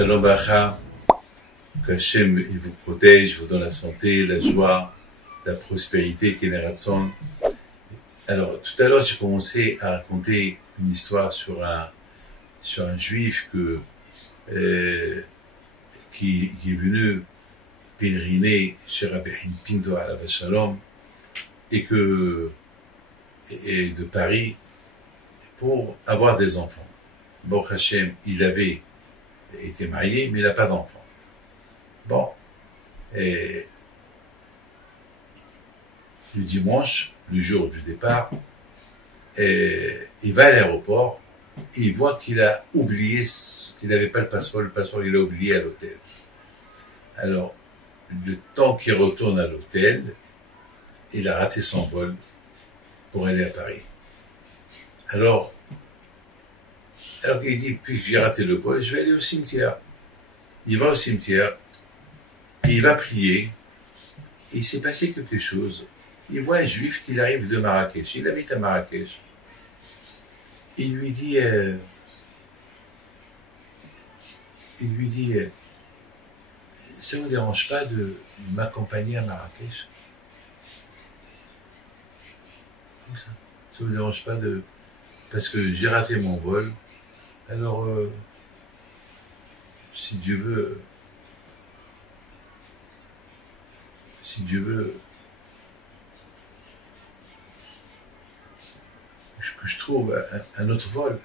Shalom Bacha, qu'Hachem il vous protège, vous donne la santé, la joie, la prospérité, Keneratson. Alors, tout à l'heure, j'ai commencé à raconter une histoire sur un juif qui est venu pèleriner chez Rabbi Pinto à la Shalom et de Paris pour avoir des enfants. Bon, Hachem, il avait été marié, mais il n'a pas d'enfant. Bon, et le dimanche, le jour du départ, il va à l'aéroport, et il voit qu'il a oublié, il n'avait pas le passeport il l'a oublié à l'hôtel. Alors, le temps qu'il retourne à l'hôtel, il a raté son vol pour aller à Paris. Alors il dit, puisque j'ai raté le vol, je vais aller au cimetière. Il va au cimetière, et il va prier, et il s'est passé quelque chose. Il voit un juif qui arrive de Marrakech. Il habite à Marrakech. Il lui dit, ça ne vous dérange pas de m'accompagner à Marrakech? Comme ça. Ça ne vous dérange pas parce que j'ai raté mon vol. Alors, si Dieu veut, que je trouve un autre vol.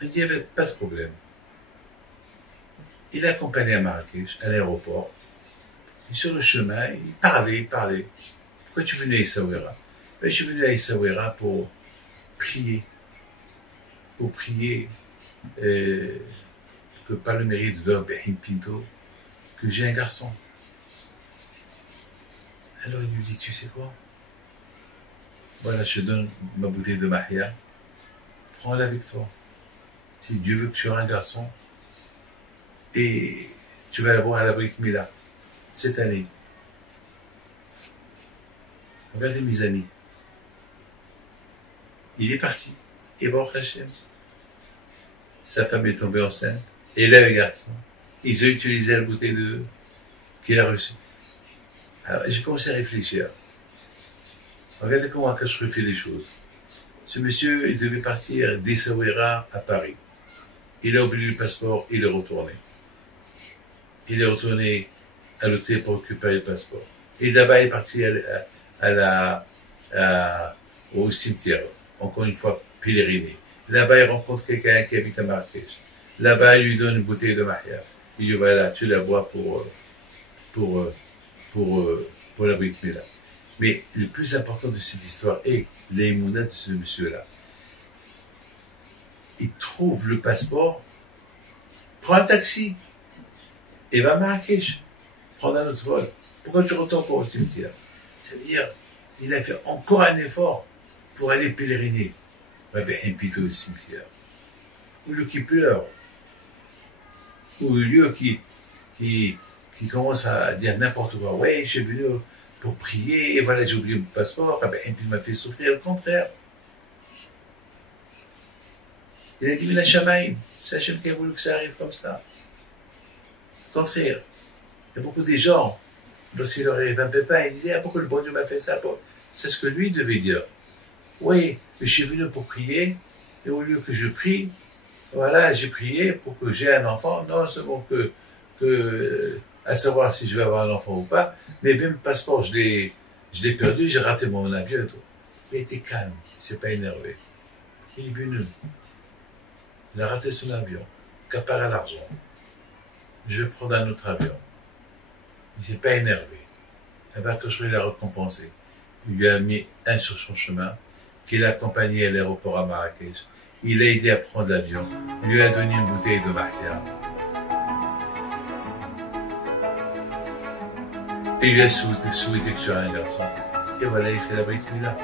Il dit, il n'y avait pas de problème. Il l'a accompagné à Marrakech, à l'aéroport. Et sur le chemin, il parlait. Pourquoi tu es venu à Essaouira? Ben, je suis venu à Essaouira pour prier. Que par le mérite de Rabbi Pinto, que j'ai un garçon. Alors il lui dit, tu sais quoi? Voilà, je te donne ma bouteille de Mahia, prends-la avec toi. Si Dieu veut que tu aies un garçon, et tu vas l'avoir à la Brit Mila, cette année. Regardez mes amis. Il est parti. Et Baruch Hashem, sa femme est tombée enceinte, et là, le garçon, ils ont utilisé la bouteille qu'il a reçue. Alors, j'ai commencé à réfléchir. Regardez comment je refais les choses. Ce monsieur, il devait partir d'Essaouira à Paris. Il a oublié le passeport, il est retourné. Il est retourné à l'hôtel pour récupérer le passeport. Et là-bas, il est parti au cimetière, encore une fois, pèleriner. Là-bas, il rencontre quelqu'un qui habite à Marrakech. Là-bas, il lui donne une bouteille de Mahia. Il dit, voilà, tu la bois pour la Brit Mila. Mais le plus important de cette histoire est l'émouna de ce monsieur-là. Il trouve le passeport, prend un taxi, et va à Marrakech, prendre un autre vol. Pourquoi tu retournes pour le cimetière? Ça veut dire, il a fait encore un effort pour aller pèleriner. Rabbi Pinto au cimetière. Ou le qui pleure. Ou le lieu qui commence à dire n'importe quoi. Ouais, je suis venu pour prier, et voilà, j'ai oublié mon passeport. Rabbi Pinto m'a fait souffrir, le contraire. Il a dit, mais la Shamaïm, c'est Hachem qui a voulu que ça arrive comme ça. Au contraire. Il y a beaucoup de gens, lorsqu'il leur arrive un pépin, ils disaient, ah, pourquoi le bon Dieu m'a fait ça? C'est ce que lui devait dire. Oui, mais je suis venu pour prier, et au lieu que je prie, voilà, j'ai prié pour que j'ai un enfant, non seulement à savoir si je vais avoir un enfant ou pas, mais même le passeport, je l'ai perdu, j'ai raté mon avion et tout. Il était calme, il ne s'est pas énervé. Il est venu. Il a raté son avion, capare à l'argent. Je vais prendre un autre avion. Il ne s'est pas énervé. Ça va que je vais la récompenser. Il lui a mis un sur son chemin, qu'il a accompagné à l'aéroport à Marrakech. Il l'a aidé à prendre l'avion. Il lui a donné une bouteille de Mahia. Et il lui a souhaité que tu aies un garçon. Et voilà, il fait la Brit Mila.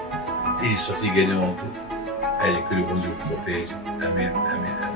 Et il est sorti gagnant en tout. Allez, que le bon Dieu vous protège. Amen, amen, amen.